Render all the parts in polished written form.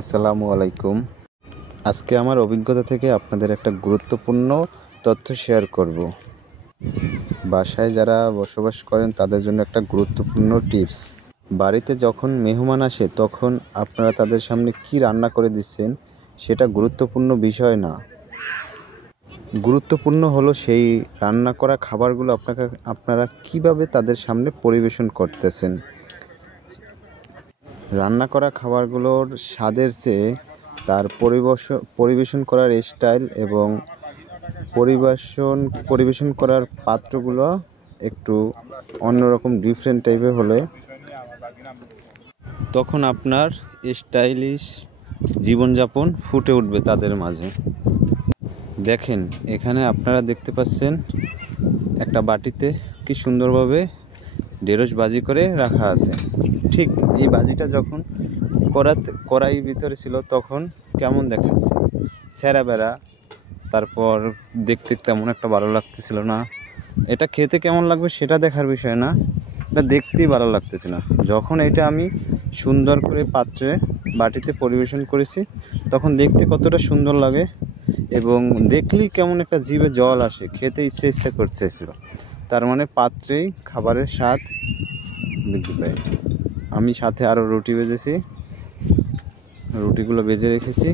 আসসালামু আলাইকুম। আজকে আমার অভিজ্ঞতা থেকে আপনাদের একটা গুরুত্বপূর্ণ তথ্য শেয়ার করব। বাসায় যারা বসবাস করেন তাদের জন্য একটা গুরুত্বপূর্ণ টিপস। বাড়িতে যখন মেহমান আসে তখন আপনারা তাদের সামনে কি রান্না করে দিচ্ছেন সেটা গুরুত্বপূর্ণ বিষয় না। গুরুত্বপূর্ণ হলো সেই রান্না করা খাবারগুলো আপনারা কিভাবে তাদের সামনে পরিবেশন করতেছেন। রান্না করা খাবারগুলোর স্বাদের চেয়ে তার পরিবেশন করার স্টাইল এবং পরিবেশন করার পাত্রগুলো একটু অন্যরকম ডিফারেন্ট টাইপের হলে তখন আপনার স্টাইলিশ জীবনযাপন ফুটে উঠবে তাদের মাঝে। দেখেন, এখানে আপনারা দেখতে পাচ্ছেন একটা বাটিতে কি সুন্দরভাবে ঢেঁড়স ভাজি করে রাখা আছে। ঠিক এই ভাজিটা যখন কড়াই ভিতরে ছিল তখন কেমন দেখাচ্ছে, ছেঁড়া বেড়া, তারপর দেখতে তেমন একটা ভালো লাগতেছিল না। এটা খেতে কেমন লাগবে সেটা দেখার বিষয় না, এটা দেখতেই ভালো লাগতেছে না। যখন এটা আমি সুন্দর করে পাত্রে বাটিতে পরিবেশন করেছি তখন দেখতে কতটা সুন্দর লাগে এবং দেখলেই কেমন একটা জিভে জল আসে, খেতে ইচ্ছে করতেছিল। তার মানে পাত্রেই খাবারের স্বাদ বৃদ্ধি পায়। আমি সাথে আরও রুটি ভেজেছি, রুটিগুলো ভেজে রেখেছি।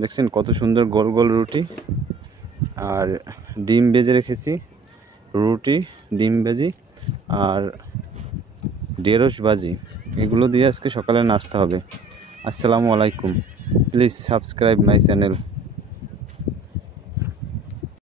দেখছেন কত সুন্দর গোল গোল রুটি। আর ডিম ভেজে রেখেছি, রুটি, ডিম ভাজি আর ঢেঁড়স ভাজি, এগুলো দিয়ে আজকে সকালে নাস্তা হবে। আসসালামু আলাইকুম। Please subscribe my channel.